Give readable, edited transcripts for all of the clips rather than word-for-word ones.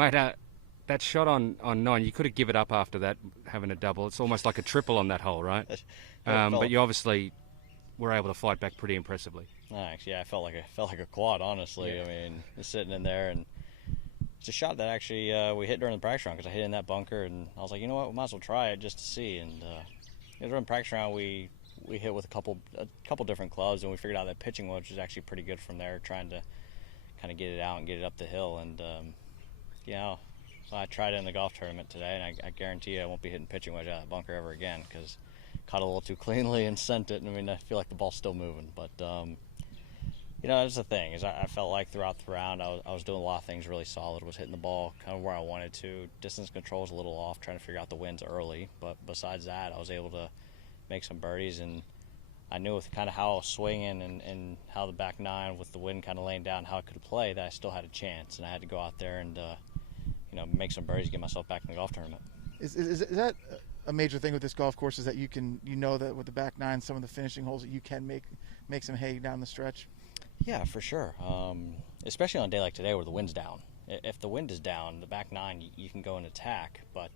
Mate, that shot on nine, you could have given it up after that, having a double. It's almost like a triple on that hole, right? But you obviously were able to fight back pretty impressively. Actually, yeah, I felt like a quad, honestly. Yeah. I mean, just sitting in there, and it's a shot that actually we hit during the practice round because I hit in that bunker, and I was like, you know what, we might as well try it just to see. And during the practice round, we hit with a couple different clubs, and we figured out that pitching wedge was actually pretty good from there, trying to kind of get it out and get it up the hill. And you know, so I tried it in the golf tournament today, and I guarantee you I won't be hitting pitching wedge out of that bunker ever again because caught a little too cleanly and sent it. And I mean, I feel like the ball's still moving, but you know, that's the thing is I felt like throughout the round I was doing a lot of things really solid. Was hitting the ball kind of where I wanted to. Distance control was a little off, trying to figure out the winds early. But besides that, I was able to make some birdies, and I knew with kind of how I was swinging and how the back nine with the wind kind of laying down how I could play that I still had a chance, and I had to go out there and you know, make some birdies, get myself back in the golf tournament. Is that a major thing with this golf course? Is that you know that with the back nine, some of the finishing holes that you can make some hay down the stretch? Yeah, for sure. Especially on a day like today where the wind's down. If the wind is down, the back nine you can go and attack. But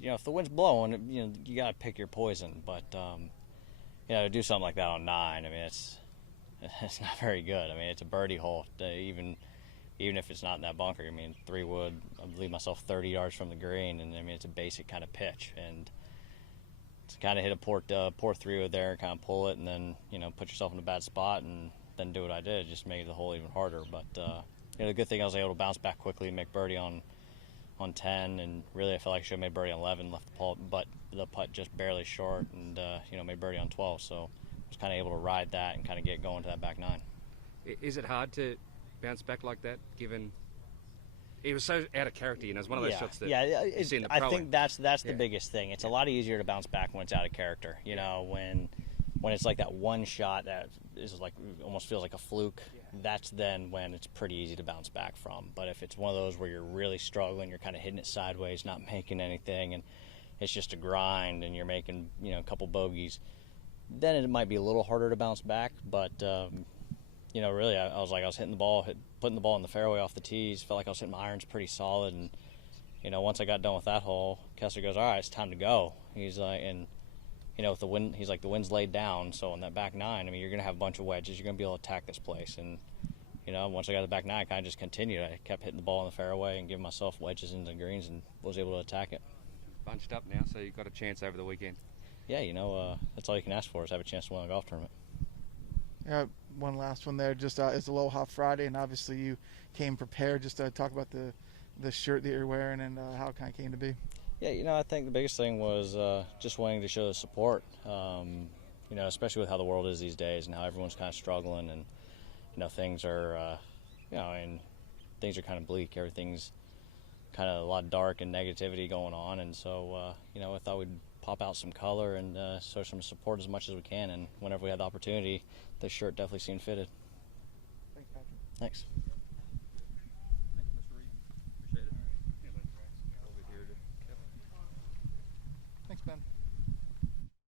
you know, if the wind's blowing, you know, you got to pick your poison. But you know, to do something like that on nine, I mean, it's not very good. I mean, it's a birdie hole. Even if it's not in that bunker, I mean, 3-wood. I leave myself 30 yards from the green, and I mean, it's a basic kind of pitch. And to kind of hit a poor 3-wood there, kind of pull it, and then you know, put yourself in a bad spot and then do what I did, just make the hole even harder. But you know, the good thing I was able to bounce back quickly and make birdie on 10, and really I felt like I should have made birdie on 11, left the putt just barely short, and you know, made birdie on 12. So I was kind of able to ride that and kind of get going to that back nine. Is it hard to bounce back like that, given it was so out of character? You know, it's one of those shots that you see in the pro. I think that's the biggest thing. It's a lot easier to bounce back when it's out of character. You know, when it's like that one shot that is like almost feels like a fluke, that's then when it's pretty easy to bounce back from. But if it's one of those where you're really struggling, you're kind of hitting it sideways, not making anything, and it's just a grind, and you're making, you know, a couple bogeys, then it might be a little harder to bounce back. But you know, really, I was hitting the ball, putting the ball in the fairway off the tees. Felt like I was hitting my irons pretty solid, and you know, once I got done with that hole, Kessler goes, "All right, it's time to go." He's like, and you know, with the wind, he's like, the wind's laid down, so on that back nine, I mean, you're going to have a bunch of wedges. You're going to be able to attack this place. And, you know, once I got the back nine, I kind of just continued. I kept hitting the ball in the fairway and giving myself wedges into the greens and was able to attack it. Bunched up now, so you've got a chance over the weekend. Yeah, you know, that's all you can ask for is have a chance to win a golf tournament. Yeah, one last one there. Just it's Aloha Friday, and obviously you came prepared. Just talk about the shirt that you're wearing and how it kind of came to be. Yeah, you know, I think the biggest thing was just wanting to show the support, you know, especially with how the world is these days and how everyone's kind of struggling, and, you know, things are, you know, and things are kind of bleak. Everything's kind of a lot of dark and negativity going on, and so, you know, I thought we'd pop out some color and show some support as much as we can, and whenever we had the opportunity, this shirt definitely seemed fitted. Thanks, Patrick. Thanks.